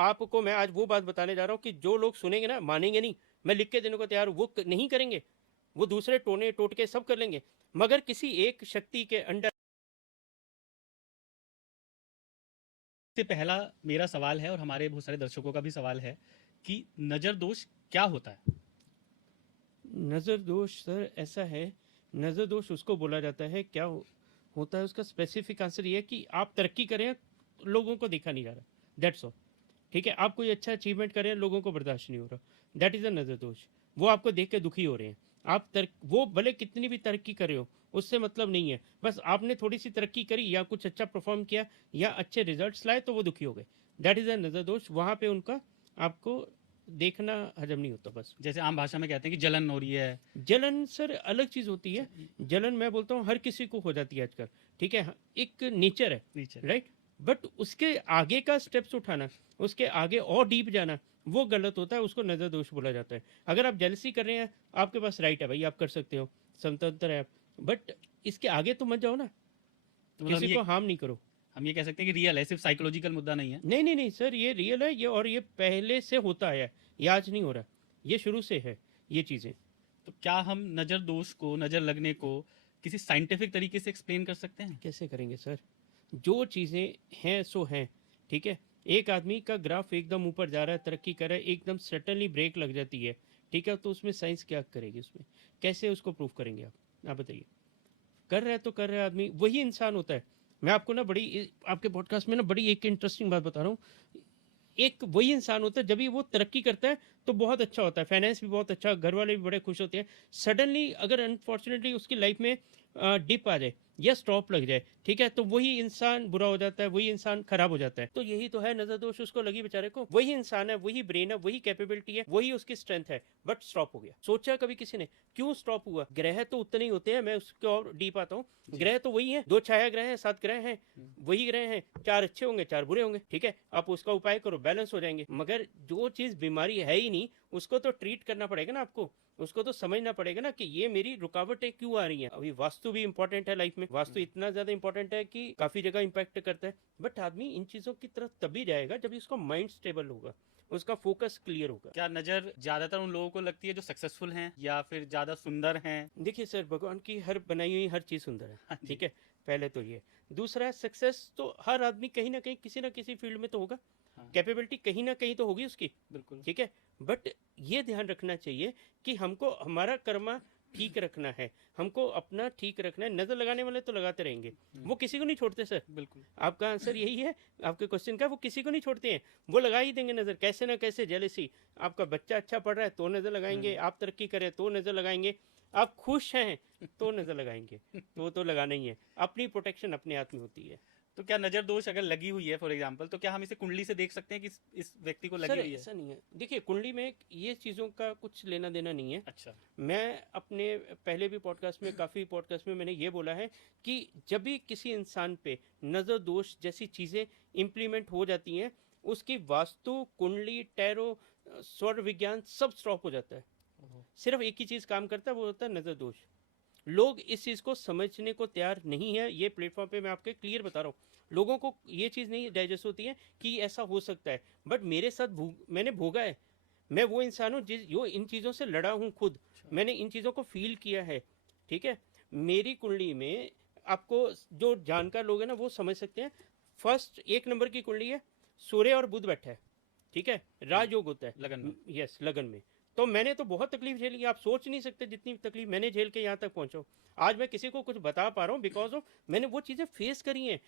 आपको मैं आज वो बात बताने जा रहा हूँ कि जो लोग सुनेंगे ना, मानेंगे नहीं, मैं लिख के देने को तैयार हूँ, वो नहीं करेंगे, वो दूसरे टोने टोटके सब कर लेंगे, मगर किसी एक शक्ति के अंडर। से पहला मेरा सवाल है और हमारे बहुत सारे दर्शकों का भी सवाल है कि नज़र दोष क्या होता है? नज़र दोष सर ऐसा है, नज़र दोष उसको बोला जाता है, क्या होता है उसका स्पेसिफिक आंसर ये है कि आप तरक्की करें, लोगों को देखा नहीं जा रहा, दैट्स ऑल। ठीक है, आप कोई अच्छा अचीवमेंट करें, लोगों को बर्दाश्त नहीं हो रहा, दैट इज़ अ नज़र दोष। वो आपको देख के दुखी हो रहे हैं, वो भले कितनी भी तरक्की करे हो, उससे मतलब नहीं है, बस आपने थोड़ी सी तरक्की करी या कुछ अच्छा परफॉर्म किया या अच्छे रिजल्ट्स लाए तो वो दुखी हो गए, दैट इज़ अ नज़र दोष। वहाँ पे उनका आपको देखना हजम नहीं होता बस। जैसे आम भाषा में कहते हैं कि जलन हो रही है। जलन सर अलग चीज होती है। जलन मैं बोलता हूँ हर किसी को हो जाती है आजकल, ठीक है, एक नेचर है, नीचे। राइट। बट उसके आगे का स्टेप्स उठाना, उसके आगे और डीप जाना, वो गलत होता है, उसको नजर दोष बोला जाता है। अगर आप जेलसी कर रहे हैं, आपके पास राइट है भाई, आप कर सकते हो, स्वतंत्र है, बट इसके आगे तो मत जाओ ना, तो मतलब किसी ये को हार्म नहीं करो। हम ये कह सकते हैं कि रियल है, सिर्फ साइकोलॉजिकल मुद्दा नहीं है। नहीं नहीं नहीं सर, ये रियल है, ये और ये पहले से होता है, ये आज नहीं हो रहा, ये शुरू से है ये चीजें। तो क्या हम नज़र दोष को, नज़र लगने को किसी साइंटिफिक तरीके से एक्सप्लेन कर सकते हैं? कैसे करेंगे सर, जो चीज़ें हैं सो हैं, ठीक है। एक आदमी का ग्राफ एकदम ऊपर जा रहा है, तरक्की कर रहा है, एकदम सडनली ब्रेक लग जाती है, ठीक है, तो उसमें साइंस क्या करेगी, उसमें कैसे उसको प्रूव करेंगे आप बताइए। कर रहा है तो कर रहा है आदमी, वही इंसान होता है। मैं आपको ना बड़ी आपके पॉडकास्ट में ना बड़ी एक इंटरेस्टिंग बात बता रहा हूँ। एक वही इंसान होता है, जब भी वो तरक्की करता है तो बहुत अच्छा होता है, फाइनेंस भी बहुत अच्छा, घर वाले भी बड़े खुश होते हैं। सडनली अगर अनफॉर्चुनेटली उसकी लाइफ में डिप आ जाए या स्टॉप लग जाए, ठीक है, तो वही इंसान बुरा हो जाता है, वही इंसान खराब हो जाता है। तो यही तो है नजर दोष, उसको लगी बेचारे को, वही इंसान है, वही ब्रेन है, वही कैपेबिलिटी है, वही उसकी स्ट्रेंथ है, बट स्टॉप हो गया। सोचा कभी किसी ने क्यों स्टॉप हुआ? ग्रह तो उतने ही होते हैं, मैं उसके और डीप आता हूँ। ग्रह तो वही है, 2 छाया ग्रह हैं, 7 ग्रह हैं, वही ग्रह हैं, 4 अच्छे होंगे, 4 बुरे होंगे, ठीक है, आप उसका उपाय करो, बैलेंस हो जाएंगे। मगर जो चीज बीमारी है ही नहीं, उसको तो ट्रीट करना पड़ेगा ना आपको, उसको तो समझना पड़ेगा ना कि ये मेरी रुकावटें क्यों आ रही हैं। अभी वास्तु भी इंपॉर्टेंट है लाइफ में, वास्तु इतना ज्यादा इंपॉर्टेंट है कि काफी जगह इंपैक्ट करता है। बट आदमी इन चीजों की तरफ तभी जाएगा जब उसका माइंड स्टेबल होगा, उसका फोकस क्लियर होगा। क्या नज़र ज़्यादातर उन लोगों को लगती है जो सक्सेसफुल हैं या फिर ज़्यादा सुंदर हैं? देखिए सर, भगवान की हर बनाई हुई हर चीज सुंदर है, हाँ जी। ठीक है, पहले तो ये। दूसरा, सक्सेस तो हर आदमी कहीं ना कहीं किसी ना किसी फील्ड में तो होगा, हाँ। कैपेबिलिटी कहीं ना कहीं तो होगी उसकी, बिल्कुल। ठीक है। बट ये ध्यान रखना चाहिए कि हमको हमारा कर्मा ठीक रखना है, हमको अपना ठीक रखना है। नजर लगाने वाले तो लगाते रहेंगे, वो किसी को नहीं छोड़ते सर। बिल्कुल। आपका आंसर यही है आपके क्वेश्चन का, वो किसी को नहीं छोड़ते हैं, वो लगा ही देंगे नजर, कैसे ना कैसे। जेलेसी, आपका बच्चा अच्छा पढ़ रहा है तो नजर लगाएंगे, आप तरक्की करें तो नजर लगाएंगे, आप खुश हैं तो नजर लगाएंगे, वो तो लगाना ही है। अपनी प्रोटेक्शन अपने हाथ में होती है। तो क्या नज़र दोष अगर लगी हुई है फॉर एग्जांपल, तो क्या हम इसे कुंडली से देख सकते हैं कि इस व्यक्ति को लगी सर हुई है? ऐसा नहीं है, देखिए कुंडली में ये चीज़ों का कुछ लेना देना नहीं है। अच्छा। मैं अपने पहले भी पॉडकास्ट में, काफ़ी पॉडकास्ट में मैंने ये बोला है कि जब भी किसी इंसान पे नज़र दोष जैसी चीज़ें इम्प्लीमेंट हो जाती हैं, उसकी वास्तु, कुंडली, टैरो, स्वर विज्ञान सब स्टॉप हो जाता है। ओहो। सिर्फ एक ही चीज़ काम करता है, वो होता है नज़र दोष। लोग इस चीज़ को समझने को तैयार नहीं है, ये प्लेटफॉर्म पे मैं आपके क्लियर बता रहा हूँ। लोगों को ये चीज़ नहीं डाइजेस्ट होती है कि ऐसा हो सकता है, बट मेरे साथ मैंने भोगा है। मैं वो इंसान हूँ जिस जो इन चीज़ों से लड़ा हूँ खुद, अच्छा। मैंने इन चीज़ों को फील किया है, ठीक है। मेरी कुंडली में आपको जो जानकार लोग हैं ना वो समझ सकते हैं। फर्स्ट 1 नंबर की कुंडली है, सूर्य और बुध बैठा है, ठीक है, राजयोग होता है, लगन में। यस, लगन में। तो मैंने तो बहुत तकलीफ झेली, आप सोच नहीं सकते जितनी तकलीफ मैंने झेल के यहाँ तक पहुँचा हूँ। आज मैं किसी को कुछ बता पा रहा हूँ बिकॉज ऑफ मैंने वो चीज़ें फेस करी हैं।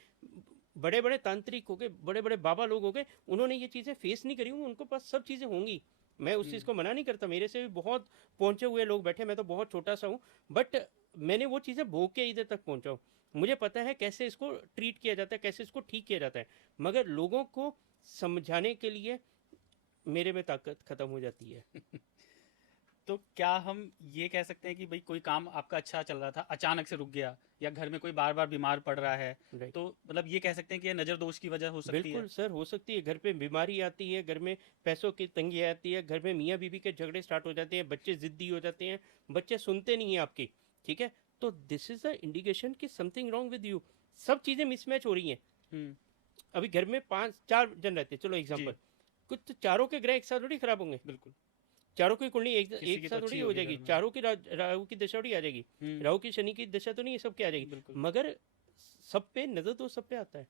बड़े बड़े तांत्रिक हो गए, बड़े बड़े बाबा लोग हो गए, उन्होंने ये चीज़ें फेस नहीं करी हूँ, उनको पास सब चीज़ें होंगी। मैं उस चीज़ को मना नहीं करता, मेरे से भी बहुत पहुँचे हुए लोग बैठे, मैं तो बहुत छोटा सा हूँ, बट मैंने वो चीज़ें भोग के इधर तक पहुँचा हूँ। मुझे पता है कैसे इसको ट्रीट किया जाता है, कैसे इसको ठीक किया जाता है। मगर लोगों को समझाने के लिए मेरे में ताकत खत्म हो जाती है। तो क्या हम ये कह सकते हैं कि भाई कोई काम आपका अच्छा चल रहा था, अचानक से रुक गया, या घर में कोई बार बार बीमार पड़ रहा है, राइट, तो मतलब ये कह सकते हैं कि ये नज़र दोष की वजह हो सकती है? बिल्कुल सर, हो सकती है। घर पे बीमारी आती है, घर में पैसों की तंगी आती है, घर में मियाँ बीवी के झगड़े स्टार्ट हो जाते हैं, बच्चे जिद्दी हो जाते हैं, बच्चे सुनते नहीं है आपकी, ठीक है। तो दिस इज द इंडिकेशन कि समथिंग रॉन्ग विद यू। सब चीज़ें मिसमैच हो रही हैं। हम्म। अभी घर में 5 4 जन रहते हैं, चलो जी। एग्जाम्पल, कुछ तो चारों के ग्रह एक साथ थोड़ी खराब होंगे, बिल्कुल। चारों की कुंडली एक किसी एक की तो साथ थोड़ी अच्छी हो होगी जाएगी, घर में। चारों की राहु की दशा थोड़ी आ जाएगी, हम्म। राहु की शनि की दशा तो नहीं है, सब क्या आ जाएगी, बिल्कुल। मगर सब पे नजर तो सब पे आता है,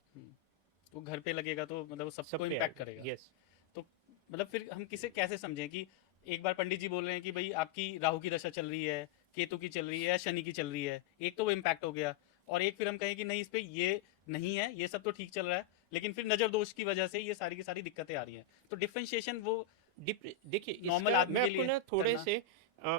वो घर पे लगेगा तो मतलब वो सब सबको पे इम्पैक्ट आएगा। करेगा। यस तो मतलब फिर हम किसे कैसे समझें कि एक बार पंडित जी बोल रहे हैं कि भाई आपकी राहु की दशा चल रही है, केतु की चल रही है या शनि की चल रही है, एक तो वो इम्पैक्ट हो गया, और एक फिर हम कहें कि नहीं इस पे ये नहीं है, ये सब तो ठीक चल रहा है, लेकिन फिर नजर दोष की वजह से ये सारी की सारी दिक्कतें आ रही हैं। तो डिफरेंशिएशन वो देखिए नॉर्मल इसका आदमी मैं के आपको लिए ना थोड़े करना। से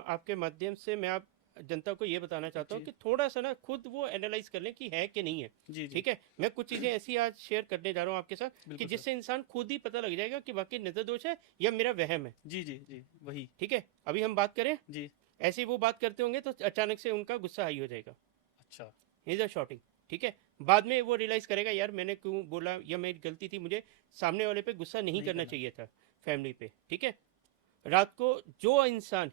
आपके माध्यम से मैं आप जनता को ये बताना चाहता हूँ जी कि थोड़ा सा ना खुद वो एनालाइज कर लें कि है कि नहीं है। जी जी। ठीक है, मैं कुछ चीजें ऐसी आज शेयर करने जा रहा हूँ आपके साथ कि बिल्कुल सर। जिससे इंसान खुद ही पता लग जाएगा कि वाकई नजर दोष है या मेरा वहम है। जी जी जी वही। ठीक है, अभी हम बात करें, जी। ऐसे ही वो बात करते होंगे तो अचानक से उनका गुस्सा हाई हो जाएगा, अच्छा। Is a shorting. ठीक है, बाद में वो रियलाइज करेगा यार मैंने क्यों बोला या मेरी गलती थी, मुझे सामने वाले पे गुस्सा नहीं नहीं करना करना। चाहिए था, फैमिली पे। ठीक है, रात को जो इंसान,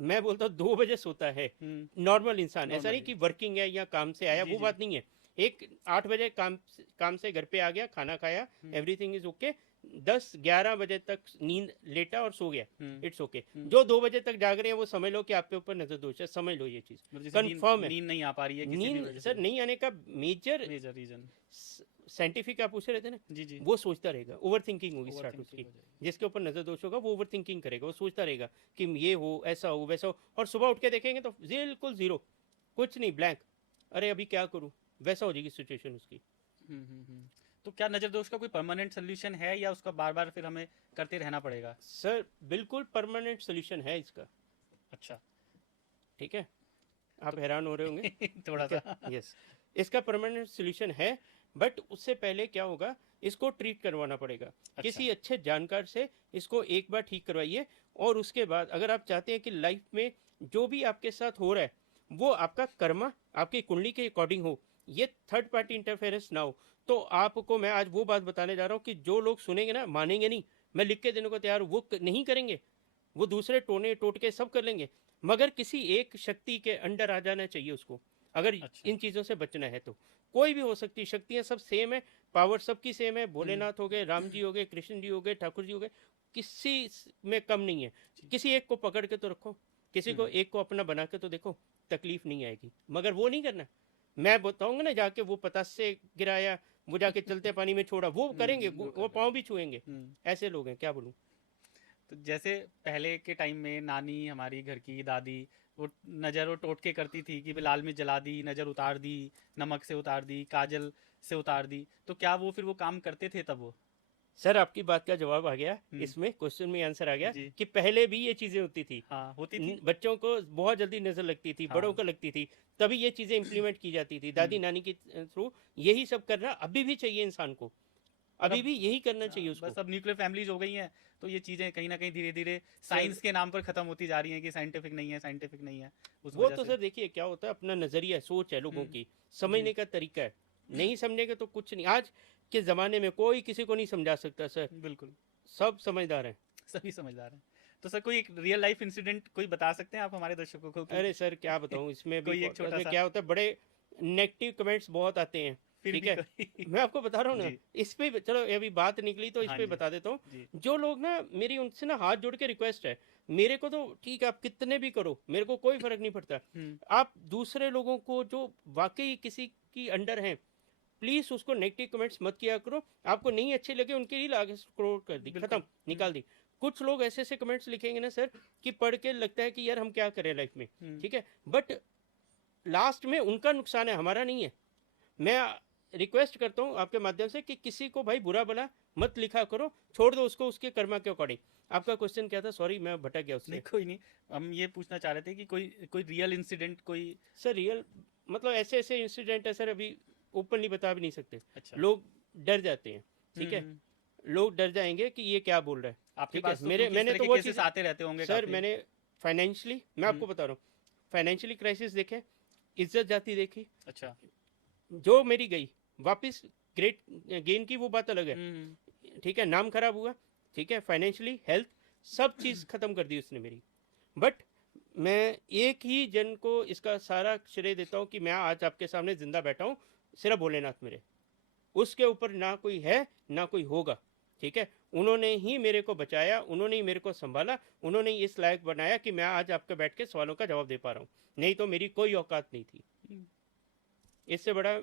मैं बोलता हूँ 2 बजे सोता है, नॉर्मल इंसान, ऐसा नहीं नॉर्मली। कि वर्किंग है या काम से आया, जी वो जी। बात नहीं है। एक 8 बजे काम से घर पे आ गया, खाना खाया, एवरीथिंग इज ओके, 10-11 बजे तक नींद लेटा और सो गया, इट्स ओके। जो 2 बजे तक जाग रहे हैं वो समझ लो कि आप पे ऊपर नजर दोष है, समझ लो ये चीज मतलब जैसे नींद कंफर्म है। नींद नहीं आ पा रही है किसी भी नींद वजह सर से। नहीं आने का मेजर मेजर रीजन। साइंटिफिक आप पूछ रहे थे ना, जी जी। वो सोचता रहेगा, ओवर थिंकिंग होगी ओवर स्टार्ट थिंकिंग उसकी, हो जाएगी। जिसके ऊपर नजर दोष होगा वो ओवर थिंकिंग करेगा, वो सोचता रहेगा कि ये हो, ऐसा हो, वैसा हो, और सुबह उठ के देखेंगे तो बिल्कुल जीरो, कुछ नहीं, ब्लैंक, अरे अभी क्या करूं, वैसा हो जाएगी सिचुएशन उसकी। तो क्या नजर दोष का कोई परमानेंट सोल्यूशन है या उसका बार बार फिर हमें करते रहना पड़ेगा? सर बिल्कुल परमानेंट सोल्यूशन है इसका। अच्छा। ठीक है, आप तो हैरान हो रहे होंगे। थोड़ा ठीक है, सा। यस, इसका परमानेंट सोल्यूशन है, बट उससे पहले क्या होगा, इसको ट्रीट करवाना पड़ेगा अच्छा। किसी अच्छे जानकार से, इसको एक बार ठीक करवाइए, और उसके बाद अगर आप चाहते हैं कि लाइफ में जो भी आपके साथ हो रहा है वो आपका कर्मा आपकी कुंडली के अकॉर्डिंग हो, ये थर्ड पार्टी इंटरफेरेंस ना हो, तो आपको मैं आज वो बात बताने जा रहा हूँ कि जो लोग सुनेंगे ना मानेंगे नहीं, मैं लिख के देने को तैयार हूँ, वो नहीं करेंगे, वो दूसरे टोने टोटके सब कर लेंगे, मगर किसी एक शक्ति के अंडर आ जाना चाहिए उसको, अगर अच्छा। इन चीज़ों से बचना है तो। कोई भी हो सकती है, शक्तियाँ सब सेम है, पावर सबकी सेम है, भोलेनाथ हो गए, राम जी हो गए, कृष्ण जी हो गए, ठाकुर जी हो गए, किसी में कम नहीं है। जी। किसी एक को पकड़ के तो रखो, किसी को एक को अपना बना के तो देखो, तकलीफ नहीं आएगी, मगर वो नहीं करना। मैं बताऊंगा ना, जाके वो पतास से गिराया, वो जाके चलते पानी में छोड़ा, वो करेंगे, वो कर वो पाँव भी लेंगे। छुएंगे, ऐसे लोग हैं, क्या बोलूं। तो जैसे पहले के टाइम में नानी हमारी घर की दादी वो नज़र वो टोटके करती थी कि भाई लाल मिर्च जला दी, नज़र उतार दी, नमक से उतार दी, काजल से उतार दी, तो क्या वो फिर वो काम करते थे तब वो? सर आपकी बात का जवाब आ गया, हम्म। इसमें क्वेश्चन में आंसर आ गया जी। कि पहले भी ये चीजें होती थी, हाँ होती थी। बच्चों को बहुत जल्दी नजर लगती थी, बड़ों हाँ। को लगती थी, तभी ये चीजें इंप्लीमेंट की जाती थी दादी नानी के थ्रू। यही सब करना अभी भी चाहिए इंसान को, पर अभी अब भी यही करना चाहिए उसको। बस अब न्यूक्लियर फैमिलीज हो गई हैं, तो ये चीज़ें कहीं ना कहीं धीरे धीरे साइंस के नाम पर ख़त्म होती जा रही हैं कि साइंटिफिक नहीं है, साइंटिफिक नहीं है, उस वो वजह तो से। सर देखिए क्या होता है, अपना नजरिया है, सोच है लोगों की, जी। समझने का तरीका है, नहीं समझेगा तो कुछ नहीं। आज के जमाने में कोई किसी को नहीं समझा सकता सर, बिल्कुल। सब समझदार हैं। सभी समझदार हैं। तो सर कोई एक रियल लाइफ इंसिडेंट कोई बता सकते हैं आप हमारे दर्शकों को कि अरे सर क्या बताऊं, इसमें भी कोई एक पॉडकास्ट छोटा में सा, क्या होता है, बड़े नेगेटिव कमेंट्स बहुत आते हैं। फिर ठीक भी है, कोई। मैं आपको बता रहा हूँ ना, जी। इस पे चलो अभी बात निकली तो इस हाँ पे जी। बता देता हूँ। जी। जो लोग ना, मेरी उनसे ना हाथ जोड़ के रिक्वेस्ट है, मेरे को तो ठीक है आप कितने भी करो, मेरे को कोई फर्क नहीं पड़ता, आप दूसरे लोगों को जो वाकई किसी की अंडर हैं, प्लीज उसको नेगेटिव कमेंट्स मत किया करो, आपको नहीं अच्छे लगे उनके रील आगे स्क्रॉल कर दी, खत्म, बिल्कुल। निकाल दी। कुछ लोग ऐसे ऐसे कमेंट्स लिखेंगे ना सर कि पढ़ के लगता है कि यार हम क्या करें लाइफ में। ठीक है, बट लास्ट में उनका नुकसान है, हमारा नहीं है। मैं रिक्वेस्ट करता हूँ आपके माध्यम से कि किसी को भाई बुरा भला मत लिखा करो, छोड़ दो उसको उसके कर्मा के अकॉर्डिंग। आपका क्वेश्चन क्या था, सॉरी मैं भटक गया नहीं उससे। कोई नहीं, हम ये पूछना चाह रहे थे कि कोई कोई रियल इंसिडेंट कोई। सर रियल मतलब ऐसे ऐसे इंसिडेंट है सर, अभी ओपनली बता भी नहीं सकते, अच्छा। लोग डर जाते हैं। ठीक है, हम्म। लोग डर जाएंगे कि ये क्या बोल रहा है। आपके ठीक है, पास तो मेरे क्योंकि इस मैंने तरह तो के वो केसेस चीज़, आते रहते होंगे सर काफी। मैंने फाइनेंशियली, मैं आपको बता रहा हूँ, फाइनेंशियली क्राइसिस देखे, इज्जत जाती देखी, अच्छा। जो मेरी गई वापस ग्रेट गेन की, वो बात अलग है। ठीक है, नाम खराब हुआ, ठीक है, फाइनेंशियली, हेल्थ, सब चीज़ खत्म कर दी उसने मेरी। बट मैं एक ही जन को इसका सारा श्रेय देता हूँ कि मैं आज आपके सामने जिंदा बैठा हूँ, सिर्फ भोलेनाथ मेरे, उसके ऊपर ना कोई है ना कोई होगा। ठीक है, उन्होंने ही मेरे को बचाया, उन्होंने ही मेरे को संभाला, उन्होंने ही इस लायक बनाया कि मैं आज आपके बैठ के सवालों का जवाब दे पा रहा हूँ, नहीं तो मेरी कोई औकात नहीं थी। इससे बड़ा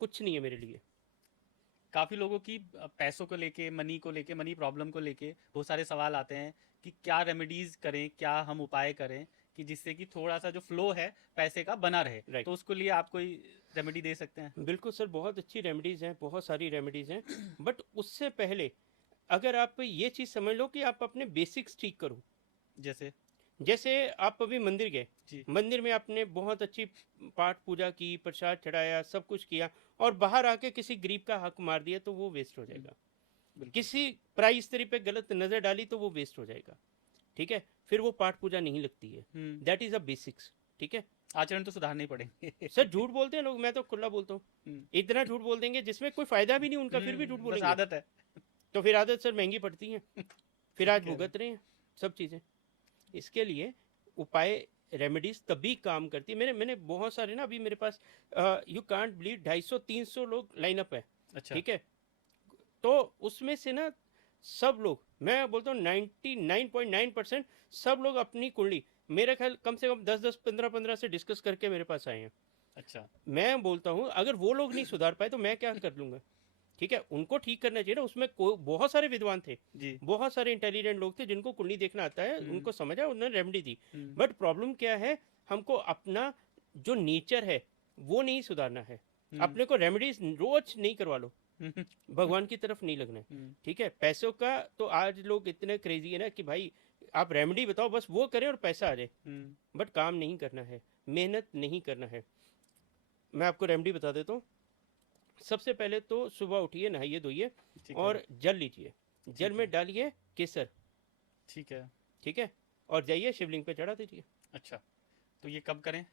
कुछ नहीं है मेरे लिए। काफ़ी लोगों की पैसों को लेके, मनी प्रॉब्लम को लेके बहुत सारे सवाल आते हैं कि क्या रेमेडीज करें, क्या हम उपाय करें कि जिससे कि थोड़ा सा जो फ्लो है पैसे का बना रहे। राइट। तो उसके लिए आप कोई रेमेडी दे सकते हैं? बिल्कुल सर, बहुत अच्छी रेमेडीज हैं, बहुत सारी रेमेडीज हैं, बट उससे पहले अगर आप ये चीज़ समझ लो कि आप अपने बेसिक्स ठीक करो। जैसे जैसे आप अभी मंदिर गए, जी मंदिर में आपने बहुत अच्छी पाठ पूजा की, प्रसाद चढ़ाया, सब कुछ किया, और बाहर आके किसी गरीब का हक मार दिया तो वो वेस्ट हो जाएगा। बिल्कुल किसी पराई स्त्री पे गलत नजर डाली तो वो वेस्ट हो जाएगा। ठीक है, फिर वो पाठ पूजा नहीं लगती है। That is a basics. ठीक है आचरण तो सुधारने ही पड़ेंगे। सर, झूठ बोलते हैं लोग, मैं तो खुला बोलता हूँ, इतना झूठ बोल देंगे जिसमें कोई फायदा भी नहीं उनका, फिर भी झूठ बस बोलेंगे। आदत है। तो फिर आदत सर महंगी पड़ती है, फिर आज कह रहे भुगत रहे हैं सब चीज़ें। इसके लिए उपाय, रेमेडीज तभी काम करती है। मैंने बहुत सारे ना, अभी मेरे पास यू कांट बिलीव 250-300 लोग लाइनअप है। अच्छा ठीक है, तो उसमें से ना सब लोग, मैं बोलता हूँ 99.9% सब लोग अपनी कुंडली मेरे ख्याल कम से कम 10-10, 15-15 से डिस्कस करके मेरे पास आए हैं। अच्छा मैं बोलता हूँ अगर वो लोग नहीं सुधार पाए तो मैं क्या कर लूँगा। ठीक है, उनको ठीक करना चाहिए ना। उसमें बहुत सारे विद्वान थे, जी बहुत सारे इंटेलिजेंट लोग थे जिनको कुंडली देखना आता है, उनको समझा, उन्होंने रेमेडी दी। बट प्रॉब्लम क्या है, हमको अपना जो नेचर है वो नहीं सुधारना है। अपने को रेमेडीज रोज नहीं करवा लो, भगवान की तरफ नहीं लगना है। ठीक है, पैसों का तो आज लोग इतने क्रेजी है ना कि भाई आप रेमेडी बताओ, बस वो करें और पैसा आ जाए, बट काम नहीं करना है, मेहनत नहीं करना है। मैं आपको रेमेडी बता देता हूँ। सबसे पहले तो सुबह उठिए, नहाइए धोइए ठीक है और जल लीजिए, जल में डालिए केसर। ठीक है। ठीक है, और जाइए शिवलिंग पे चढ़ा दीजिए। अच्छा, तो ये कब करें?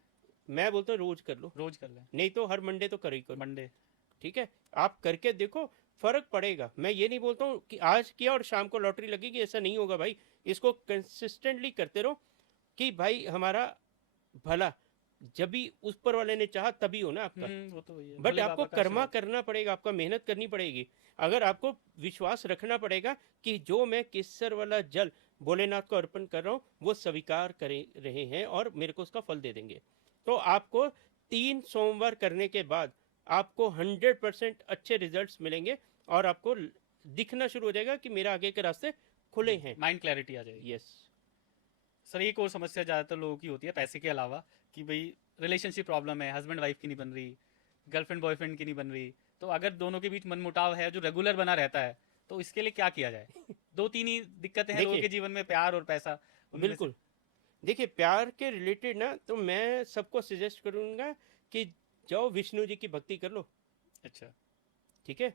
मैं बोलता हूँ रोज कर लो, रोज कर लें? नहीं तो हर मंडे तो कर ही करो। मंडे? ठीक है, आप करके देखो, फर्क पड़ेगा। मैं ये नहीं बोलता हूँ कि आज किया और शाम को लॉटरी लगेगी, ऐसा नहीं होगा भाई। इसको कंसिस्टेंटली करते रहो कि भाई हमारा भला जब भी ऊपर वाले ने चाहा तभी हो ना आपका। वो तो वही है, बट भोले आपको बाबा का कर्मा आशीर्वाद। करना पड़ेगा, आपका मेहनत करनी पड़ेगी। अगर आपको विश्वास रखना पड़ेगा कि जो मैं केसर वाला जल भोलेनाथ को अर्पण कर रहा हूँ वो स्वीकार करे रहे हैं और मेरे को उसका फल दे देंगे, तो आपको 3 सोमवार करने के बाद आपको 100% अच्छे रिजल्ट्स मिलेंगे और आपको दिखना शुरू हो जाएगा कि मेरा आगे के रास्ते खुले हैं। माइंड क्लैरिटी आ जाएगी। यस सर, एक और समस्या ज़्यादातर लोगों की होती है पैसे के अलावा, कि भाई रिलेशनशिप प्रॉब्लम है, हस्बैंड वाइफ की नहीं बन रही, गर्लफ्रेंड बॉयफ्रेंड की नहीं बन रही। तो अगर दोनों के बीच मनमुटाव है जो रेगुलर बना रहता है, तो इसके लिए क्या किया जाए? 2-3 ही दिक्कतें हैं लोगों देखिए, के जीवन में, प्यार और पैसा, उनमें से। बिल्कुल। देखिए, प्यार के रिलेटेड ना तो मैं सबको सजेस्ट करूंगा कि जाओ विष्णु जी की भक्ति कर लो। अच्छा ठीक है,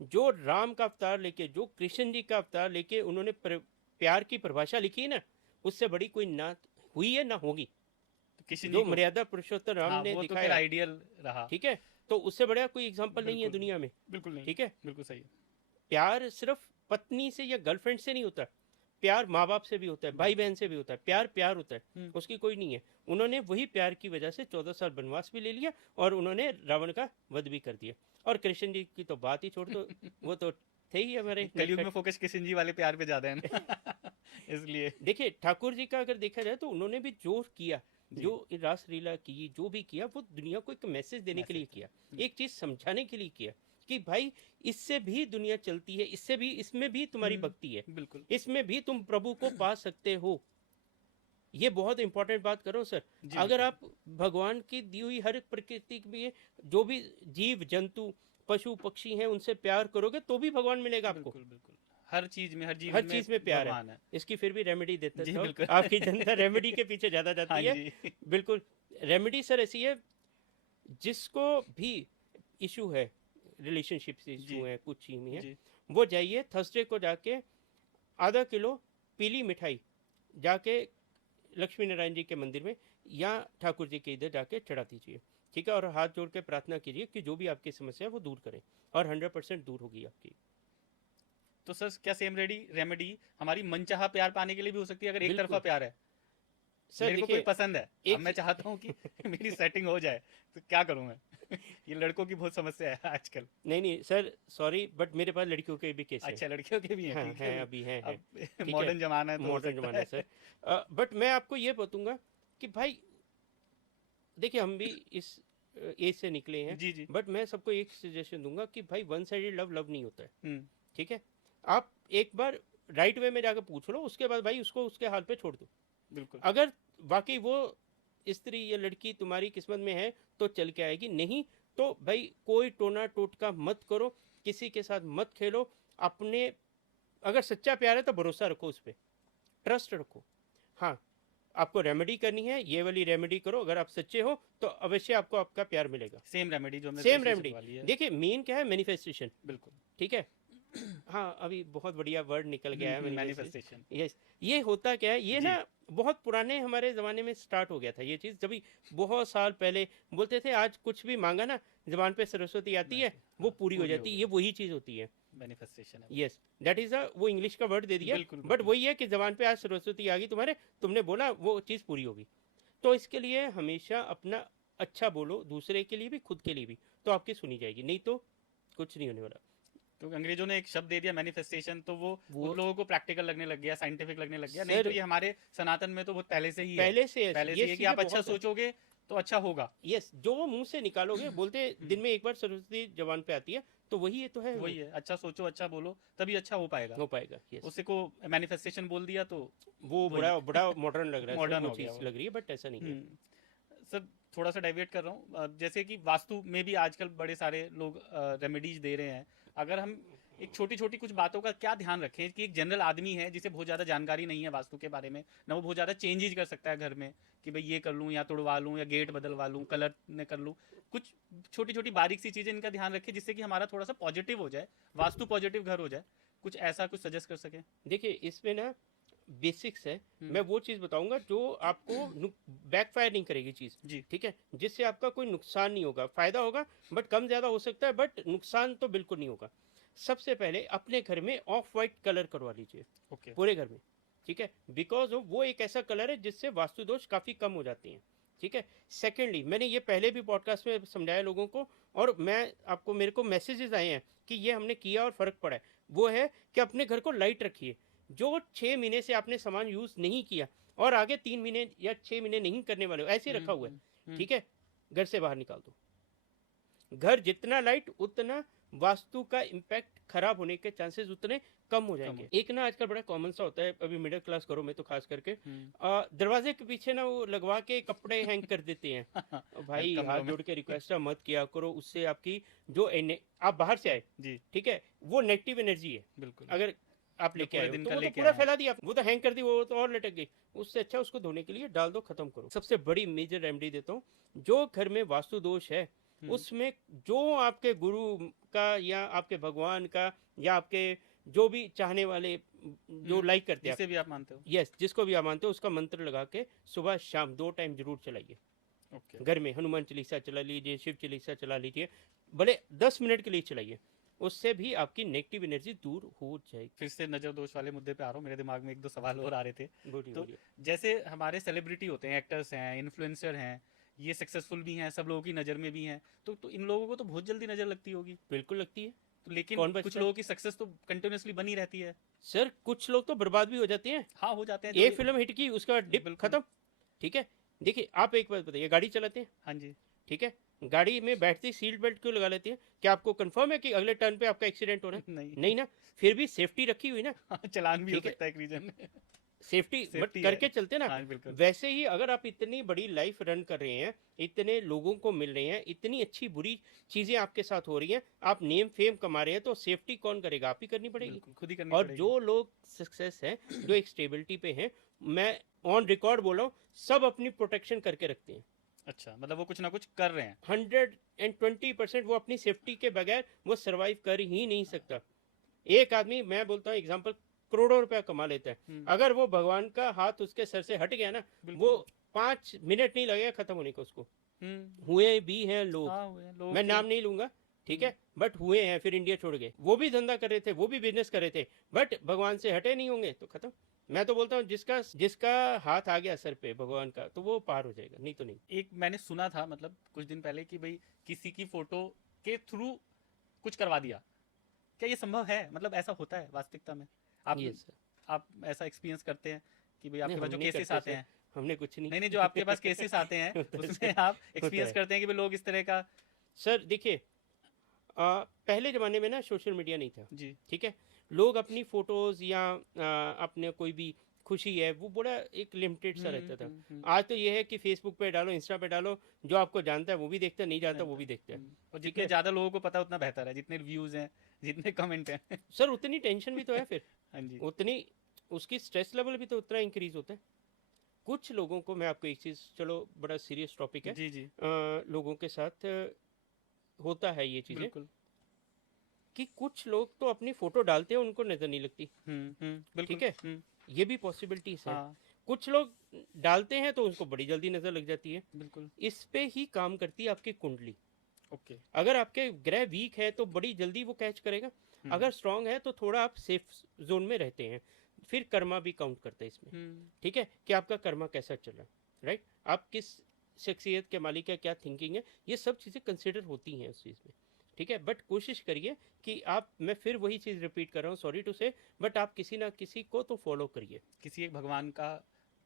जो राम का अवतार लेके, जो कृष्ण जी का अवतार लेके उन्होंने प्यार की परिभाषा लिखी है ना, उससे बड़ी कोई ना हुई है ना होगी। तो किशन जी जो को, मर्यादा पुरुषोत्तम राम हाँ ने वो तो फिर दिखाया, आइडियल रहा। ठीक है, तो उससे बड़ा कोई एग्जाम्पल नहीं है बिल्कुल दुनिया में। बिल्कुल नहीं, ठीक है, बिल्कुल सही है। प्यार सिर्फ पत्नी से या गर्लफ्रेंड से नहीं होता, प्यार माँ बाप से भी होता है, भाई बहन से भी होता है। प्यार प्यार होता है, उसकी कोई नहीं है। उन्होंने वही प्यार की वजह से 14 साल वनवास भी ले लिया और उन्होंने रावण का वध भी कर दिया। और कृष्ण जी की तो बात ही छोड़ दो, वो तो थे ही हमारे कलयुग में नटखट। फोकस किशन जी वाले प्यार पे ज्यादा है ना। इसलिए देखिए, ठाकुर जी का अगर देखा जाए तो उन्होंने भी जो किया, जी। जो रास लीला की, जो भी किया, वो दुनिया को एक मैसेज देने के लिए मैसेज किया, एक चीज समझाने के लिए किया कि भाई इससे भी दुनिया चलती है, इससे भी, इसमें भी तुम्हारी भक्ति है, बिल्कुल इसमें भी तुम प्रभु को पा सकते हो। ये बहुत इंपॉर्टेंट बात करो सर। जी, अगर बिल्कुल। आप भगवान की दी हुई हर प्रकृति में जो भी जीव जंतु पशु पक्षी हैं उनसे प्यार करोगे तो भी भगवान मिलेगा आपको। बिल्कुल बिल्कुल, हर चीज में, हर जीवन हर चीज में प्यार भगवान है। इसकी फिर भी रेमेडी देते जी तो बिल्कुल। आपकी जनता रेमेडी के पीछे ज्यादा हाँ जाती है। जी। बिल्कुल, रेमेडी सर ऐसी है, जिसको भी इशू है, रिलेशनशिप से जी इशू है, कुछ चीज में है, जी वो जाइए थर्सडे को जाके आधा किलो पीली मिठाई जाके लक्ष्मी नारायण जी के मंदिर में या ठाकुर जी के इधर जाके चढ़ा दीजिए। ठीक है, और हाथ जोड़ के प्रार्थना कीजिए कि जो भी आपकी समस्या है वो दूर करें, और 100% दूर होगी आपकी। तो सर, क्या सेम रेमेडी हमारी मनचाहा प्यार पाने के लिए भी हो सकती है, अगर एक बिल्कुल। तरफा प्यार है? सर मेरे को कोई देखिए, पसंद है, अब एक मैं चाहता हूँ कि मेरी सेटिंग हो जाए, तो क्या करूँ मैं? ये लड़कों की बहुत समस्या है आजकल। नहीं नहीं सर, सॉरी, बट मेरे पास लड़कियों के भी केस है। अच्छा, लड़कियों के भी हैं, हाँ ठीक हैं, है। अभी हैं। अब ठीक है, मॉडर्न जमाना है तो हो मॉडर्न सकता जमाना है सर। बट मैं आपको ये बताऊंगा कि भाई देखिए हम भी इस एज से निकले हैं, जी, जी। बट मैं सबको एक सजेशन दूंगा कि भाई वन साइडेड लव लव नहीं होता है। हुँ, ठीक है, आप एक बार राइट वे में जाकर पूछ लो, उसके बाद भाई उसको उसके हाल पे छोड़ दो। बिल्कुल। अगर वाकई वो स्त्री या लड़की तुम्हारी किस्मत में है तो चल के आएगी, नहीं तो भाई कोई टोना टोटका मत करो, किसी के साथ मत खेलो। अपने अगर सच्चा प्यार है तो भरोसा रखो, उस पर ट्रस्ट रखो। हाँ, आपको रेमेडी करनी है, ये वाली रेमेडी करो। अगर आप सच्चे हो तो अवश्य आपको आपका प्यार मिलेगा। सेम रेमेडी जो हमने सेम कृष्ण से रेमेडी। करवा ली है। देखिए मेन क्या है, मैनिफेस्टेशन। बिल्कुल। ठीक है, हाँ अभी बहुत बढ़िया वर्ड निकल गया है मैनिफेस्टेशन। मैनिफेस्टेशन। यस, ये होता क्या है, ये जी। ना बहुत पुराने हमारे ज़माने में स्टार्ट हो गया था ये चीज़। जब बहुत साल पहले बोलते थे आज कुछ भी मांगा ना, जबान पे सरस्वती आती है, वो पूरी हो जाती है। ये वही चीज़ होती है, मैनिफेस्टेशन है। यस दैट इज वो इंग्लिश का वर्ड दे दिया, बिल्कुल, बट बिल्कुल। वही है कि जबान पे आज सरस्वती आ गई तुम्हारे, तुमने बोला वो चीज़ पूरी होगी। तो इसके लिए हमेशा अपना अच्छा बोलो, दूसरे के लिए भी खुद के लिए भी, तो आपकी सुनी जाएगी, नहीं तो कुछ नहीं होने वाला। तो अंग्रेजों ने एक शब्द दे दिया मैनिफेस्टेशन, तो वो वो उन लोगों को प्रैक्टिकल लगने लग गया, साइंटिफिक लगने लग गया। नहीं सर तो ये हमारे सनातन में तो बहुत पहले से ही है। पहले से पहले से ये ही है कि चीज़ें आप अच्छा बहुत है। सोचोगे तो अच्छा होगा। यस, जो वो मुंह से निकालोगे, बोलते दिन में एक बार सरस्वती जबान पे आती है, तो वही है, तो है वही है, अच्छा सोचो, अच्छा बोलो, तभी अच्छा हो पाएगा। हो पाएगा। यस, उसी को मैनिफेस्टेशन बोल दिया तो वो वही बड़ा बड़ा मॉडर्न लग रहा है, मॉडर्न वो हो गया चीज़ वो। लग रही है, बट ऐसा नहीं है। सर थोड़ा सा डाइवर्ट कर रहा हूँ, जैसे कि वास्तु में भी आजकल बड़े सारे लोग रेमेडीज दे रहे हैं। अगर हम एक छोटी छोटी कुछ बातों का क्या ध्यान रखें कि एक जनरल आदमी है जिसे बहुत ज़्यादा जानकारी नहीं है वास्तु के बारे में, ना वो बहुत ज़्यादा चेंजेज कर सकता है घर में कि भाई ये कर लूँ या तोड़वा लूँ या गेट बदलवा लूँ, कलर ने कर लूँ, कुछ छोटी छोटी बारीक सी चीज़ें इनका ध्यान रखें जिससे कि हमारा थोड़ा सा पॉजिटिव हो जाए, वास्तु पॉजिटिव घर हो जाए, कुछ ऐसा कुछ सजेस्ट कर सकें? देखिए इसमें ना बेसिक्स है, हम्म, मैं वो चीज़ बताऊंगा जो आपको बैकफायर नहीं करेगी चीज़। जी। ठीक है, जिससे आपका कोई नुकसान नहीं होगा, फायदा होगा बट कम ज़्यादा हो सकता है, बट नुकसान तो बिल्कुल नहीं होगा। सबसे पहले अपने घर में ऑफ वाइट कलर करवा लीजिए, ओके। पूरे घर में। ठीक है, बिकॉज वो एक ऐसा कलर है जिससे वास्तु दोष काफ़ी कम हो जाते हैं। ठीक है, सेकेंडली मैंने ये पहले भी पॉडकास्ट में समझाया लोगों को, और मैं आपको, मेरे को मैसेजेस आए हैं कि ये हमने किया और फ़र्क पड़ा है। वो है कि अपने घर को लाइट रखिए। जो 6 महीने से आपने सामान यूज़ नहीं किया और आगे 3 महीने या 6 महीने नहीं करने वाले हो, ऐसे रखा हुआ है, ठीक है, घर से बाहर निकाल दो। घर जितना लाइट उतना वास्तु का इम्पैक्ट खराब होने के चांसेस उतने कम हो जाएंगे। एक ना आजकल बड़ा कॉमन सा होता है, अभी मिडिल क्लास घरों में तो खास करके दरवाजे के पीछे ना वो लगवा के कपड़े हैंग कर देते हैं। भाई हाथ जोड़ के रिक्वेस्ट मत किया करो, उससे आपकी जो आप बाहर से आए, जी ठीक है, वो नेगेटिव एनर्जी है। बिल्कुल। अगर आप लेके आए हो दिन तो का वो तो लेके पूरा आए हैं। फैला दिया, वो तो हैंग कर दी, वो तो और लटक गई। उससे अच्छा उसको धोने के लिए डाल दो, खत्म करो। सबसे बड़ी मेजर रेमेडी देता हूँ, जो घर में वास्तु दोष है उसमें जो आपके गुरु का या आपके भगवान का या आपके जो भी चाहने वाले जो लाइक करते हैं, जिसे भी आप मानते हो, यस, जिसको भी आप मानते हो, उसका मंत्र लगा के सुबह शाम 2 टाइम जरूर चलाइए। ओके। घर में हनुमान चालीसा चला लीजिए, शिव चालीसा चला लीजिए, भले 10 मिनट के लिए चलाइए, उससे भी आपकी नेगेटिव एनर्जी दूर हो जाएगी। फिर से नजर दोष वाले मुद्दे पे आ रहा हूँ, मेरे दिमाग में एक दो सवाल और आ रहे थे। बोलिए तो बोलिए। जैसे हमारे सेलिब्रिटी होते हैं, एक्टर्स हैं, इन्फ्लुएंसर हैं, ये सक्सेसफुल भी हैं, सब लोगों की नज़र में भी हैं, तो इन लोगों को तो बहुत जल्दी नज़र लगती होगी। बिल्कुल लगती है। तो लेकिन कौन कुछ बचता है? लोगों की सक्सेस तो कंटिन्यूसली बनी रहती है। सर कुछ लोग तो बर्बाद भी हो जाते हैं। हाँ, हो जाते हैं। एक फिल्म हिट की, उसका डिप बिल्कुल। खत्म। ठीक है, देखिए आप एक बात बताइए, गाड़ी चलाते हैं, हाँ जी। ठीक है, गाड़ी में बैठते ही सीट बेल्ट क्यों लगा लेते हैं? क्या आपको कंफर्म है कि अगले टर्न पे आपका एक्सीडेंट होना है? नहीं। नहीं ना, फिर भी सेफ्टी रखी हुई ना, चालान भी हो ठीक है। सकता है एक रीजन। सेफ्टी बट Safety करके है। चलते ना। हाँ, बिल्कुल। वैसे ही अगर आप इतनी बड़ी लाइफ रन कर रहे हैं, इतने लोगों को मिल रहे हैं, इतनी अच्छी बुरी चीजें आपके साथ हो रही हैं, आप नेम फेम कमा रहे हैं, तो सेफ्टी कौन करेगा? आप ही करनी पड़ेगी। बिल्कुल, खुद ही करनी और पड़ेगी। जो लोग सक्सेस हैं, जो एक स्टेबिलिटी पे हैं, मैं ऑन रिकॉर्ड बोल रहा हूँ, सब अपनी प्रोटेक्शन करके रखते हैं। अच्छा, मतलब वो कुछ ना कुछ कर रहे हैं। 120% वो अपनी सेफ्टी के बगैर वो सरवाइव कर ही नहीं सकता। एक आदमी, मैं बोलता हूँ एग्जांपल, करोड़ों रुपया कमा लेता है, अगर वो भगवान का हाथ उसके सर से हट गया ना, वो 5 मिनट नहीं लगेगा खत्म होने को उसको। हुए भी हैं लोग, हाँ, हुए हैं लोग मैं तो- नाम नहीं लूंगा, ठीक है, बट हुए हैं, फिर इंडिया छोड़ गए, वो भी धंधा कर रहे थे, वो भी बिजनेस कर रहे थे, बट भगवान से हटे नहीं होंगे तो खत्म। मैं तो बोलता हूँ जिसका जिसका हाथ आ गया सर पे भगवान का तो वो पार हो जाएगा, नहीं तो नहीं। एक मैंने सुना था मतलब कुछ दिन पहले कि भाई किसी की फोटो के थ्रू कुछ करवा दिया। क्या ये संभव है? मतलब ऐसा होता है वास्तविकता में? आप ये सर, आप ऐसा एक्सपीरियंस करते हैं कि भाई नहीं आपके पास हम जो नहीं केसेस करते आते सर, हैं? हमने कुछ नहीं नहीं नहीं, जो आपके पास केसेस आते हैं होता है उसमें सर, आप होता एक्सपीरियंस है करते हैं कि भाई लोग इस तरह का। सर। देखिए पहले ज़माने में ना सोशल मीडिया नहीं था, जी। ठीक है। लोग अपनी फ़ोटोज़ या अपने कोई भी खुशी है वो बड़ा एक लिमिटेड सा रहता था। हम्म। आज तो ये है कि फेसबुक पे डालो, इंस्टा पे डालो, जो आपको जानता है वो भी देखता है, नहीं जानता वो भी देखता है, और ठीक जितने है। ज्यादा लोगों को पता है उतना बेहतर है, जितने व्यूज हैं, जितने कमेंट हैं। सर उतनी टेंशन भी तो है फिर, हाँ जी। उतनी उसकी स्ट्रेस लेवल भी तो उतना इंक्रीज होता है। कुछ लोगों को, मैं आपको एक चीज़, चलो बड़ा सीरियस टॉपिक है, जी जी। लोगों के साथ होता है ये चीज़ें बिल्कुल। कि कुछ लोग तो अपनी फ़ोटो डालते हैं उनको नज़र नहीं लगती, बिल्कुल। ठीक है। ये भी पॉसिबिलिटीज है। हाँ। कुछ लोग डालते हैं तो उसको बड़ी जल्दी नजर लग जाती है। बिल्कुल। इस पे ही काम करती है आपकी कुंडली। ओके। अगर आपके ग्रह वीक है तो बड़ी जल्दी वो कैच करेगा, अगर स्ट्रांग है तो थोड़ा आप सेफ जोन में रहते हैं। फिर कर्मा भी काउंट करता है इसमें, ठीक है, कि आपका कर्मा कैसा चल रहा है, राइट। आप किस शख्सियत के मालिक है, क्या थिंकिंग है, ये सब चीज़ें कंसिडर होती हैं उस चीज़ में, ठीक है। बट कोशिश करिए कि आप, मैं फिर वही चीज़ रिपीट कर रहा हूँ, सॉरी टू से, बट आप किसी ना किसी को तो फॉलो करिए। किसी एक भगवान का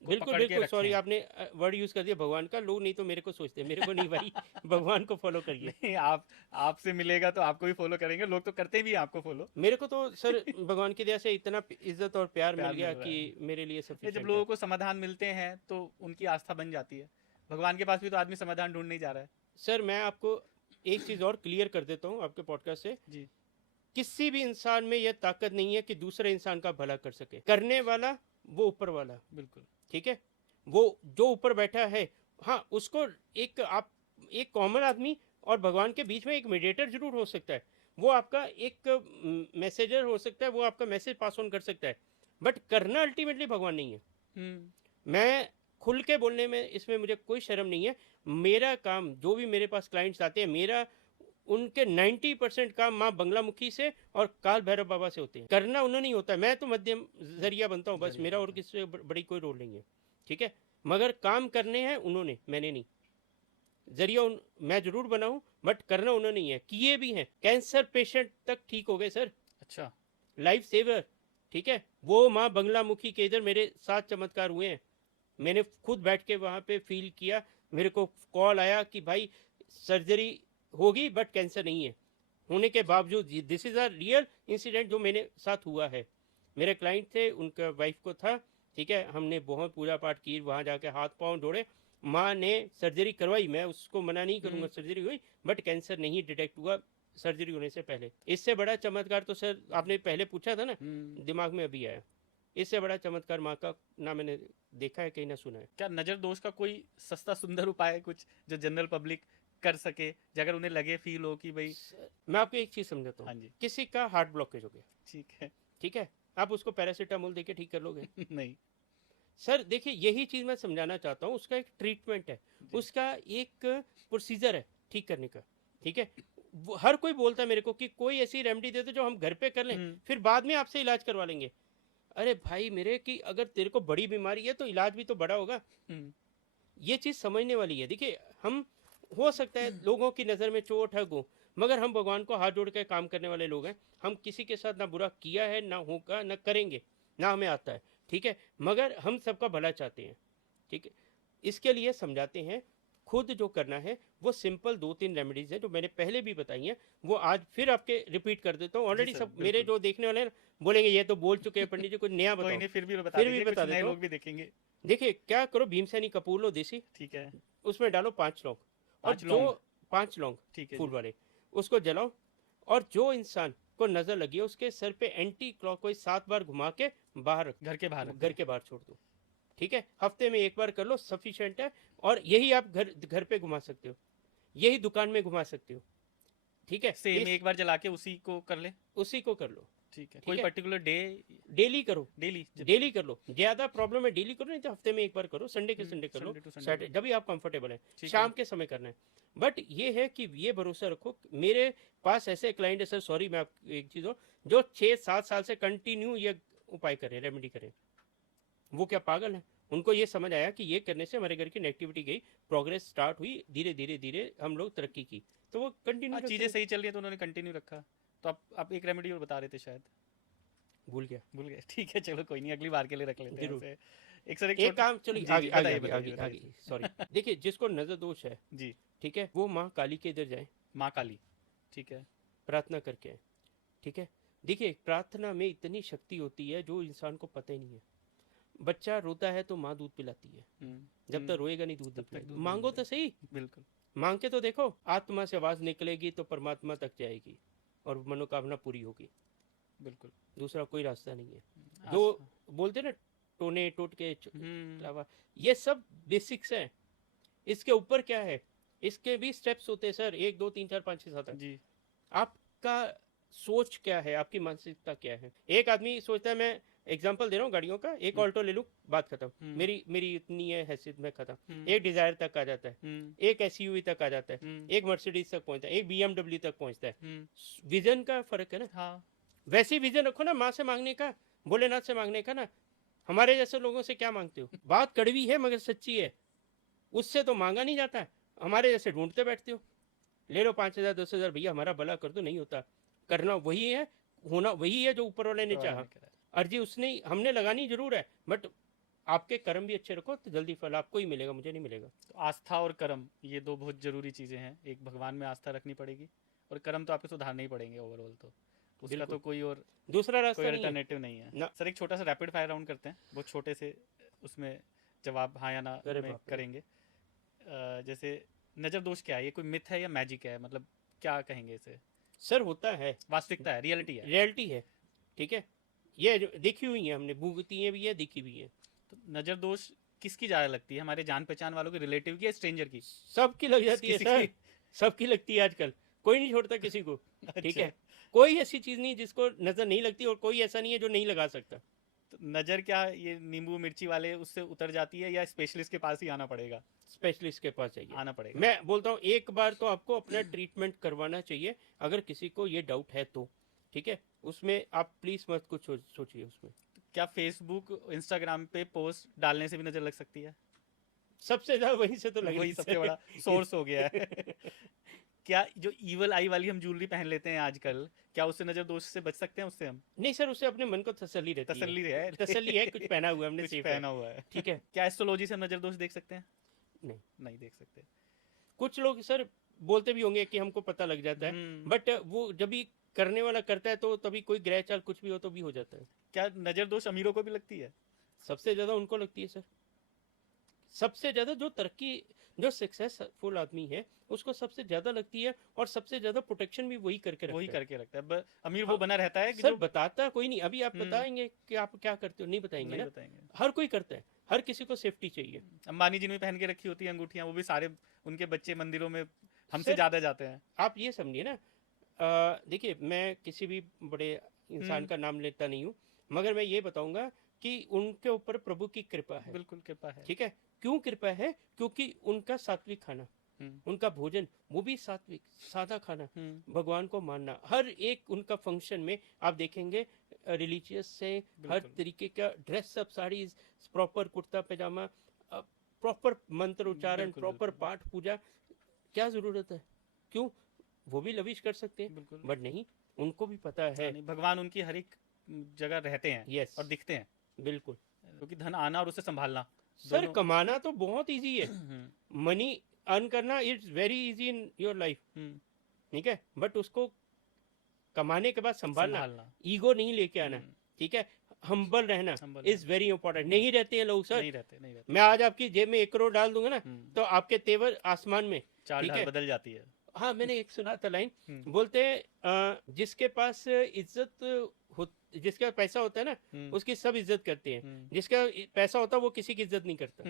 को बिल्कुल पकड़ के बिल्कुल, सॉरी रखें। आपने वर्ड यूज कर दिया भगवान का, लोग नहीं तो मेरे को सोचते हैं, मेरे को नहीं भाई, भगवान को फॉलो करिए। नहीं, आप आपसे मिलेगा तो आपको भी फॉलो करेंगे, लोग तो करते भी हैं आपको फॉलो। मेरे को तो सर भगवान की दया से इतना इज्जत और प्यार मिल प्यार मिल गया रहा कि है। मेरे लिए नहीं, जब सफिशिएंट है। लोगों को समाधान मिलते हैं तो उनकी आस्था बन जाती है। भगवान के पास भी तो आदमी समाधान ढूंढ नहीं जा रहा है। सर मैं आपको एक चीज़ और क्लियर कर देता हूँ आपके पॉडकास्ट से, जी। किसी भी इंसान में यह ताकत नहीं है कि दूसरे इंसान का भला कर सके। करने वाला वो ऊपर वाला, बिल्कुल। ठीक है। वो जो ऊपर बैठा है, हाँ उसको, एक आप, एक कॉमन आदमी और भगवान के बीच में एक मीडिएटर जरूर हो सकता है। वो आपका एक मैसेजर हो सकता है, वो आपका मैसेज पास ऑन कर सकता है, बट करना अल्टीमेटली भगवान नहीं है। मैं खुल के बोलने में इसमें मुझे कोई शर्म नहीं है। मेरा काम, जो भी मेरे पास क्लाइंट्स आते हैं, मेरा उनके 90% काम माँ बंगलामुखी से और काल भैरव बाबा से होते हैं। करना उन्होंने नहीं होता है, मैं तो मध्यम जरिया बनता हूँ बस, जरिया मेरा और बनता है। किसी से बड़ी कोई रोल नहीं है, ठीक है। मगर काम करने हैं उन्होंने, मैंने नहीं। जरिया मैं जरूर बना हूँ, बट करना उन्होंने नहीं है। किए भी हैं, कैंसर पेशेंट तक ठीक हो गए सर, अच्छा। लाइफ सेवर, ठीक है। वो माँ बंगलामुखी के इधर मेरे साथ चमत्कार हुए हैं, मैंने खुद बैठ के वहाँ पे फील किया। मेरे को कॉल आया कि भाई सर्जरी होगी बट कैंसर नहीं है, होने के बावजूद, this is a real incident जो मेरे साथ हुआ है। मेरे क्लाइंट थे, उनका वाइफ को था, ठीक है। हमने बहुत पूजा पाठ की, वहाँ जाके हाथ पांव जोड़े, माँ ने सर्जरी करवाई, मैं उसको मना नहीं करूँगा, सर्जरी हुई बट कैंसर नहीं डिटेक्ट हुआ सर्जरी होने से पहले। इससे बड़ा चमत्कार तो सर, आपने पहले पूछा था ना, दिमाग में अभी आया। इससे बड़ा चमत्कार माँ का ना मैंने देखा है, कहीं ना सुना है। क्या नजर दोष का कोई सस्ता सुंदर उपाय है कुछ जो जनरल पब्लिक कर सके, अगर उन्हें लगे, फील हो कि भाई। मैं आपको एक चीज समझाता हाँ हूँ, जी। किसी का हार्ट ब्लॉकेज हो गया, ठीक है। ठीक है, आप उसको पैरासीटामोल देके ठीक कर लोगे? नहीं। सर देखिए, यही चीज मैं समझाना चाहता हूँ, उसका एक ट्रीटमेंट है, उसका एक प्रोसीजर है ठीक करने का, ठीक है। हर कोई बोलता है मेरे को कि कोई ऐसी रेमेडी दे दो जो हम घर पे कर लें, फिर बाद में आपसे इलाज करवा लेंगे। अरे भाई मेरे, कि अगर तेरे को बड़ी बीमारी है तो इलाज भी तो बड़ा होगा। ये चीज समझने वाली है। देखिए हम, हो सकता है लोगों की नज़र में चोट है गो, मगर हम भगवान को हाथ जोड़ के काम करने वाले लोग हैं। हम किसी के साथ ना बुरा किया है, ना होगा, ना करेंगे, ना हमें आता है, ठीक है। मगर हम सबका भला चाहते हैं, ठीक है। इसके लिए समझाते हैं, खुद जो करना है वो सिंपल 2-3 रेमेडीज है जो मैंने पहले भी बताई हैं, वो आज फिर आपके रिपीट कर देता हूँ। ऑलरेडी सब मेरे जो देखने वाले हैं बोलेंगे ये तो बोल चुके हैं पंडित जी, कुछ नया कोई बताओ। नहीं, फिर भी बता फिर भी दीजिए, बता कुछ नए देता हूँ। लोग भी देखेंगे। देखिए क्या करो, भीमसेनी कपूर लो देसी, ठीक है। उसमें डालो 5 लौंग, और 5 जो लौंग। 5 लौंग ठीक है फूल जी। वाले, उसको जलाओ, और जो इंसान को नजर लगी है उसके सर पे एंटी क्लॉकवाइज 7 बार घुमा के बाहर, घर के बाहर रख घर दो। के बाहर छोड़ दो, ठीक है। हफ्ते में एक बार कर लो, सफिशिएंट है। और यही आप घर घर पे घुमा सकते हो, यही दुकान में घुमा सकते हो, ठीक है। सेम एक बार जला के उसी को कर ले। उसी को कर लो, ठीक है। ठीक कोई है। Particular day? डेली करो, डेली। डेली कर लो। ज्यादा प्रॉब्लम है डेली करो, नहीं तो हफ्ते में एक बार करो, संडे के संडे कर लो, संडे टू संडे। सैटरडे, जब भी आप कंफर्टेबल है, ठीक शाम है। के समय करना है। बट ये है कि ये भरोसा रखो, मेरे पास ऐसे क्लाइंट है सर, सॉरी मैं आपको एक चीज हो, जो 6-7 साल से कंटिन्यू ये उपाय करें, रेमेडी करें, वो क्या पागल है? उनको ये समझ आया कि ये करने से हमारे घर की नेगेटिविटी गई, प्रोग्रेस स्टार्ट हुई, धीरे धीरे धीरे हम लोग तरक्की की, तो वो कंटिन्यू हाँ, रखते चीज़ें रहे। सही चल रही है तो उन्होंने कंटिन्यू रखा। तो आप एक रेमेडी और बता रहे थे शायद, भूल गया। भूल गए। ठीक है, चलो कोई नहीं, अगली बार के लिए रख लेते हैं जरूर। इसे। एक सर एक एक छोटा। काम, चलिए जी आगे जी, आगे बताइए आगे बताइए आगे बताइए। आगे, सॉरी। देखिए, जिसको नजर दोष है, जी। ठीक है, वो माँ काली के इधर जाए, माँ काली। ठीक है। प्रार्थना करके आए, ठीक है। देखिए, प्रार्थना में इतनी शक्ति होती है जो इंसान को पता ही नहीं है। बच्चा रोता है तो माँ दूध पिलाती है, जब तक रोएगा नहीं दूध तब नहीं तक पिलाएगी। दूध नहीं मांगो तो मिलेगा। सही, बिल्कुल। मांग के तो देखो, आत्मा से आवाज निकलेगी तो परमात्मा तक जाएगी और मनोकामना पूरी होगी। बिल्कुल। दूसरा कोई रास्ता नहीं है। जो आस्था। बोलते ना, टोने टोटके हम्म। अलावा, ये सब बेसिक्स हैं। इसके ऊपर क्या है, इसके भी स्टेप्स होते हैं सर, 1 2 3 4 5 6 7 8। जी। आपका सोच क्या है, आपकी मानसिकता क्या है। एक आदमी सोचता है, मैं एग्जांपल दे रहा हूँ गाड़ियों का, एक ऑल्टो ले लूँ, बात खत्म, मेरी मेरी इतनी है हैसियत में खत्म। एक डिजायर तक आ जाता है, एक एसयूवी तक आ जाता है, एक मर्सिडीज तक पहुंचता है, एक बीएमडब्ल्यू तक पहुंचता है। विजन का फर्क है ना। हाँ। वैसे ही विजन रखो ना माँ से मांगने का, भोलेनाथ से मांगने का ना। हमारे जैसे लोगों से क्या मांगते हो? बात कड़वी है मगर सच्ची है, उससे तो मांगा नहीं जाता है। हमारे जैसे ढूंढते बैठते हो, ले लो 5,000 10,000, भैया हमारा भला कर दो, नहीं होता। करना वही है, होना वही है जो ऊपर वाले ने ऊपर वाले चाहा। ने करा। अर्जी उसने, हमने लगानी जरूर है, बट आपके कर्म भी अच्छे रखो तो जल्दी फल आपको ही मिलेगा, मुझे नहीं मिलेगा। तो आस्था और कर्म, ये दो बहुत जरूरी चीज़ें हैं। एक, भगवान में आस्था रखनी पड़ेगी, और कर्म तो आपको सुधारने ही पड़ेंगे ओवरऑल। तो उसका बिल्कुल, तो कोई और दूसरा कोई रास्ता नहीं है अल्टरनेटिव नहीं है। ना। सर एक छोटा सा रैपिड फायर राउंड करते हैं, बहुत छोटे से, उसमें जवाब हाँ या ना अरे में बाप रे। करेंगे। जैसे नज़र दोष क्या है, ये कोई मिथ है या मैजिक है, मतलब क्या कहेंगे इसे? सर होता है, वास्तविकता है, रियलिटी है? रियलिटी है, ठीक है। ये देखी हुई है हमने, भुगती है भी है, दिखी भी है। तो नज़र दोष किसकी ज़्यादा लगती है, हमारे जान पहचान वालों के, रिलेटिव की या स्ट्रेंजर की? सबकी लग जाती है किसी सर, की? सबकी लगती है आजकल, कोई नहीं छोड़ता किसी को, ठीक अच्छा। है। कोई ऐसी चीज नहीं जिसको नजर नहीं लगती, और कोई ऐसा नहीं है जो नहीं लगा सकता। तो नज़र क्या ये नींबू मिर्ची वाले उससे उतर जाती है, या स्पेशलिस्ट के पास ही आना पड़ेगा? स्पेशलिस्ट के पास जाइए। आना पड़ेगा। मैं बोलता हूँ, एक बार तो आपको अपना ट्रीटमेंट करवाना चाहिए, अगर किसी को ये डाउट है तो, ठीक है। उसमें आप प्लीज मत कुछ सोचिए उसमें। क्या फेसबुक इंस्टाग्राम पे पोस्ट डालने से भी नज़र लग सकती है? सबसे ज्यादा वहीं से तो लग वही सबसे बड़ा सोर्स हो गया है। क्या जो ईवल आई वाली हम ज्वेलरी पहन लेते हैं आजकल, क्या उससे नज़र दोष से बच सकते हैं उससे हम? नहीं सर, उससे अपने मन को तसल्ली रहती है। तसल्ली है। तसल्ली है, कुछ पहना हुआ है हमने, कुछ सेफ पहना है, हुआ है। ठीक है। क्या एस्ट्रोलॉजी से हम नज़र दोष देख सकते हैं? नहीं, नहीं देख सकते। कुछ लोग सर बोलते भी होंगे कि हमको पता लग जाता है, बट वो जब भी करने वाला करता है तो तभी कोई ग्रह चाल कुछ भी हो तो भी हो जाता है। क्या नज़र दोष अमीरों को भी लगती है? सबसे ज्यादा उनको लगती है सर, सबसे ज्यादा जो तरक्की, जो सक्सेसफुल आदमी है उसको सबसे ज्यादा लगती है, और सबसे ज्यादा प्रोटेक्शन भी वही करके रखता वही है। करके रखता है। अमीर हाँ, वो बना रहता है कि सर जो बताता कोई नहीं। अभी आप हम्म, बताएंगे कि आप क्या करते हो, नहीं बताएंगे नहीं ना। बताएंगे। हर कोई करता है, हर किसी को सेफ्टी चाहिए। अंबानी जी ने पहन के रखी होती है अंगूठियां, वो भी सारे उनके बच्चे मंदिरों में हमसे सर ज्यादा जाते हैं। आप ये समझिए ना, देखिए मैं किसी भी बड़े इंसान का नाम लेता नहीं हूँ, मगर मैं ये बताऊंगा कि उनके ऊपर प्रभु की कृपा है, बिल्कुल कृपा है। ठीक है। क्यों कृपा है? क्योंकि उनका सात्विक खाना, उनका भोजन, वो भी सात्विक सादा खाना, भगवान को मानना, हर एक उनका फंक्शन में आप देखेंगे रिलीजियस से, हर तरीके का ड्रेसअप, साड़ी, प्रॉपर कुर्ता पैजामा, प्रॉपर मंत्र उच्चारण, बिल्कुल, प्रॉपर बिल्कुल। पाठ पूजा। क्या जरूरत है? क्यों? वो भी लविश कर सकते हैं, बिल्कुल। बट नहीं, उनको भी पता है। नहीं, भगवान उनकी हर एक जगह रहते हैं यस, और दिखते हैं, बिल्कुल। क्योंकि धन आना और उसे संभालना सर दोनों। कमाना तो बहुत इजी है, मनी अर्न करना it's very easy in your life, ठीक है। बट उसको कमाने के बाद संभालना, ईगो नहीं लेके आना, ठीक है। हम्बल रहना इज वेरी इंपॉर्टेंट। नहीं रहते हैं लोग सर, नहीं रहते। मैं आज आपकी जेब में 1 करोड़ डाल दूंगा ना, तो आपके तेवर आसमान में, चाल ठीक ढाल है। बदल जाती है। हाँ, मैंने एक सुना था लाइन, बोलते हैं जिसके पास इज्जत हो, जिसके पास पैसा होता है ना उसकी सब इज्जत करते हैं, जिसका पैसा होता है वो किसी की इज्जत नहीं करता।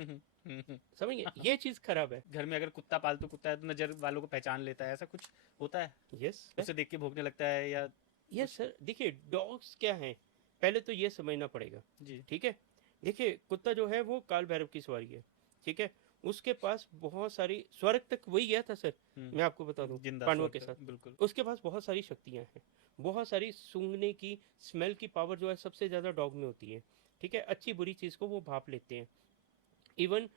समझिए, ये चीज खराब है। घर में अगर कुत्ता, पालतू कुत्ता है, तो नजर वालों को पहचान लेता है, ऐसा कुछ होता है? यस, उसे देख के भौंकने लगता है या? यस सर, देखिए डॉग्स क्या है, पहले तो ये समझना पड़ेगा जी। ठीक है। देखिए कुत्ता जो है वो काल भैरव की सवारी है, ठीक है। उसके पास बहुत सारी, स्वर्ग तक वही गया था सर, मैं आपको बता दूं, पांडवों के साथ। बिल्कुल। उसके पास बहुत सारी शक्तियां हैं, बहुत सारी सूंघने की, स्मेल की पावर जो है सबसे ज्यादा डॉग में होती है, ठीक है, अच्छी बुरी चीज़ को वो भाप लेते हैं। इवन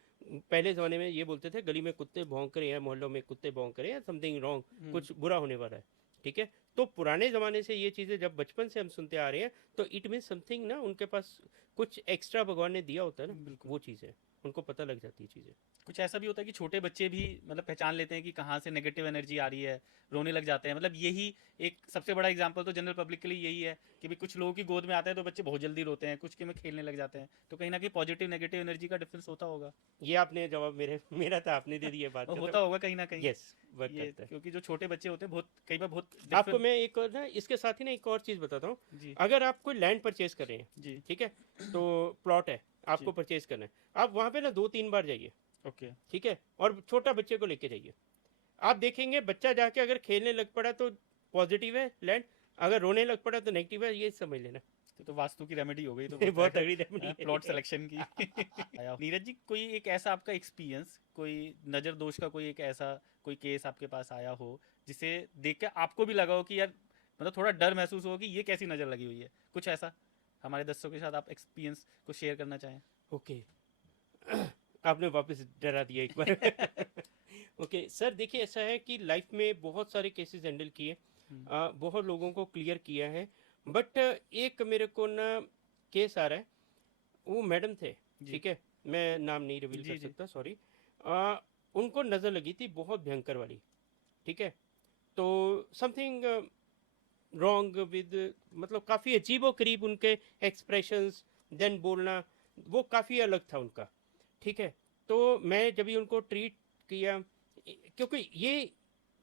पहले ज़माने में ये बोलते थे गली में कुत्ते भौंक रहे हैं, मोहल्लों में कुत्ते भौंक रहे हैं, समथिंग रॉन्ग, कुछ बुरा होने वाला है, ठीक है। तो पुराने ज़माने से ये चीज़ें जब बचपन से हम सुनते आ रहे हैं तो इट मीन समथिंग ना, उनके पास कुछ एक्स्ट्रा भगवान ने दिया होता है ना, बिल्कुल। वो चीज़ें उनको पता लग जाती है चीज़ें। कुछ ऐसा भी होता है कि छोटे बच्चे भी मतलब पहचान लेते हैं कि कहाँ से नेगेटिव एनर्जी आ रही है, रोने लग जाते हैं। मतलब यही एक सबसे बड़ा एग्जांपल तो जनरल पब्लिक के लिए यही है कि भाई कुछ लोगों की गोद में आते हैं तो बच्चे बहुत जल्दी रोते हैं, कुछ के में खेलने लग जाते हैं। तो कहीं ना कहीं पॉजिटिव नेगेटिव एनर्जी का डिफरेंस होता होगा। ये आपने जवाब मेरा था, आपने दे दिया बात और खत्म। होता होगा कहीं ना कहीं। यस, वर्क ये करता है। क्योंकि जो छोटे बच्चे होते हैं बहुत कई बार बहुत आपको different- मैं एक और ना इसके साथ ही ना एक और चीज़ बताता हूँ। जी अगर आप कोई लैंड परचेज कर रहे हैं, जी ठीक है, तो प्लॉट है, आपको जी परचेज करना है, आप वहाँ पे ना 2-3 बार जाइए, ओके ठीक है, और छोटा बच्चे को लेके जाइए। आप देखेंगे बच्चा जाके अगर खेलने लग पड़ा तो पॉजिटिव है लैंड, अगर रोने लग पड़ा तो नेगेटिव है, ये समझ लेना। तो वास्तु की रेमेडी हो गई तो बहुत तगड़ी रेमेडी है प्लॉट ये। सिलेक्शन की। आया। नीरज जी, कोई एक ऐसा आपका एक्सपीरियंस, कोई नज़र दोष का कोई एक ऐसा कोई केस आपके पास आया हो जिसे देख के आपको भी लगा हो कि यार मतलब थोड़ा डर महसूस हो कि ये कैसी नज़र लगी हुई है, कुछ ऐसा हमारे दर्शकों के साथ आप एक्सपीरियंस को शेयर करना चाहें? ओके, आपने वापस डरा दिया एक बार। ओके सर, देखिए ऐसा है कि लाइफ में बहुत सारे केसेस हैंडल किए, बहुत लोगों को क्लियर किया है, बट एक मेरे को ना केस आ रहा है, वो मैडम थे, जी ठीक है, मैं नाम नहीं रिवील जी कर जी सकता, सॉरी। उनको नज़र लगी थी बहुत भयंकर वाली, ठीक है, तो समथिंग रॉन्ग विद, मतलब काफ़ी अजीबो करीब उनके एक्सप्रेशंस, देन बोलना, वो काफ़ी अलग था उनका, ठीक है। तो मैं जब भी उनको ट्रीट किया, क्योंकि ये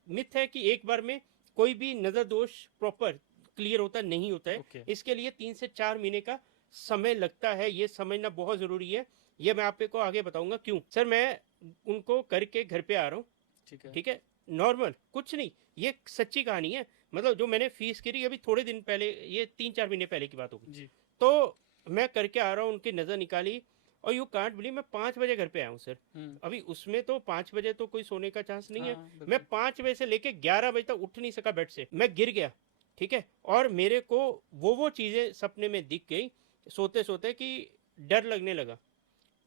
मिथ है कि एक बार में कोई भी नज़र दोष प्रॉपर क्लियर होता नहीं होता है, ओके इसके लिए 3 से 4 महीने का समय लगता है, ये समझना बहुत ज़रूरी है। ये मैं आपको आगे बताऊंगा क्यों। सर मैं उनको करके घर पे आ रहा हूँ, ठीक है ठीक है, नॉर्मल कुछ नहीं, ये सच्ची कहानी है, मतलब जो मैंने फीस करी अभी थोड़े दिन पहले, ये 3-4 महीने पहले की बात होगी। जी तो मैं करके आ रहा हूँ, उनकी नज़र निकाली, और यू कांट बिलीव मैं 5 बजे घर पे आया हूँ सर। अभी उसमें तो 5 बजे तो कोई सोने का चांस नहीं है, हाँ मैं बिल्कुल 5 बजे से लेके 11 बजे तक उठ नहीं सका बेड से, मैं गिर गया, ठीक है, और मेरे को वो चीज़ें सपने में दिख गई सोते सोते कि डर लगने लगा,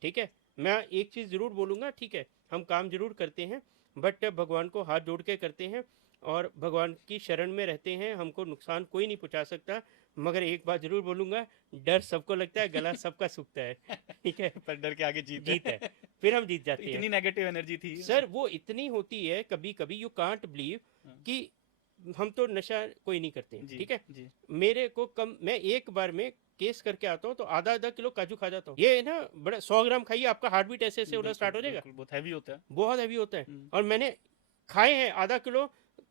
ठीक है। मैं एक चीज़ ज़रूर बोलूँगा, ठीक है, हम काम ज़रूर करते हैं, बट भगवान को हाथ जोड़ के करते हैं और भगवान की शरण में रहते हैं, हमको नुकसान कोई नहीं पहुंचा सकता। मगर एक बात ज़रूर बोलूँगा, डर सबको लगता है, गला सबका सूखता है, ठीक है, पर डर के आगे जीत जीत है, है। फिर हम जीत तो जाते हैं। इतनी नेगेटिव एनर्जी थी सर वो इतनी होती है कभी कभी, यू कांट बिलीव कि हम तो नशा कोई नहीं करते हैं, जी ठीक है, जी मेरे को कम, मैं एक बार में केस करके आता हूँ तो आधा किलो काजू खा जाता हूँ, ये ना बड़ा 100 ग्राम खाइए, आपका हार्ट बीट ऐसे ऐसे होना बिल्कुल स्टार्ट हो जाएगा, बिल्कुल बहुत हैवी होता है। बहुत हैवी होता है। हम्म, और मैंने खाए हैं आधा किलो,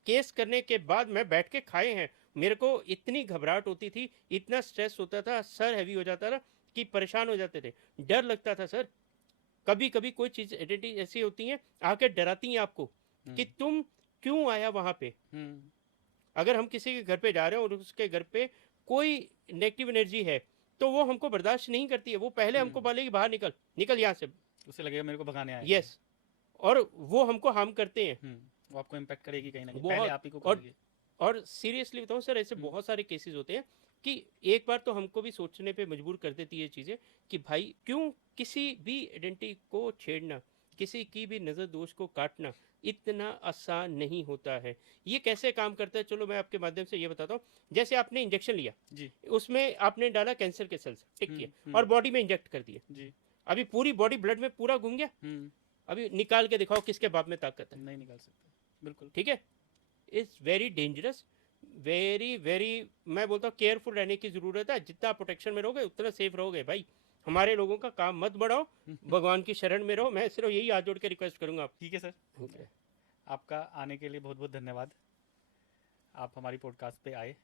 केस करने के बाद मैं बैठ के खाए हैं, मेरे को इतनी घबराहट होती थी, इतना स्ट्रेस होता था, सर हैवी हो जाता था कि परेशान हो जाते थे, डर लगता था सर। कभी कभी कोई चीज़ एडिटी ऐसी होती हैं आके डराती हैं आपको कि तुम क्यों आया वहाँ पे। हम्म, अगर हम किसी के घर पे जा रहे हैं और उसके घर पे कोई नेगेटिव एनर्जी है तो वो हमको बर्दाश्त नहीं करती है, वो पहले हमको बोलेगी बाहर निकल, निकल यहाँ से। उसे लगेगा मेरे को भगाने आया है। यस, और वो हमको हार्म करते हैं वो आपको इम्पैक्ट करेगी कहीं ना कहीं, पहले बहुत। आप ही को और करेगी। और सीरियसली बताऊं सर, ऐसे हम्म, बहुत सारे केसेस होते हैं कि एक बार तो हमको भी सोचने पे मजबूर कर देती है ये चीज़ें कि भाई क्यों किसी भी आइडेंटिटी को छेड़ना, किसी की भी नज़र दोष को काटना इतना आसान नहीं होता है। ये कैसे काम करता है, चलो मैं आपके माध्यम से ये बताता हूँ। जैसे आपने इंजेक्शन लिया, जी उसमें आपने डाला कैंसर के सेल्स, टिक किया हम्म, और बॉडी में इंजेक्ट कर दिए, जी अभी पूरी बॉडी ब्लड में पूरा घूम गया, अभी निकाल के दिखाओ किसके बाप में ताकत है, नहीं निकाल सकते बिल्कुल। ठीक है। It's very dangerous, very very, मैं बोलता हूँ केयरफुल रहने की ज़रूरत है, जितना प्रोटेक्शन में रहोगे उतना सेफ रहोगे भाई। हमारे लोगों का काम मत बढ़ाओ, भगवान की शरण में रहो, मैं सिर्फ यही हाथ जोड़ के रिक्वेस्ट करूंगा आप। ठीक है सर, आपका आने के लिए बहुत बहुत धन्यवाद। आप हमारी पॉडकास्ट पे आए,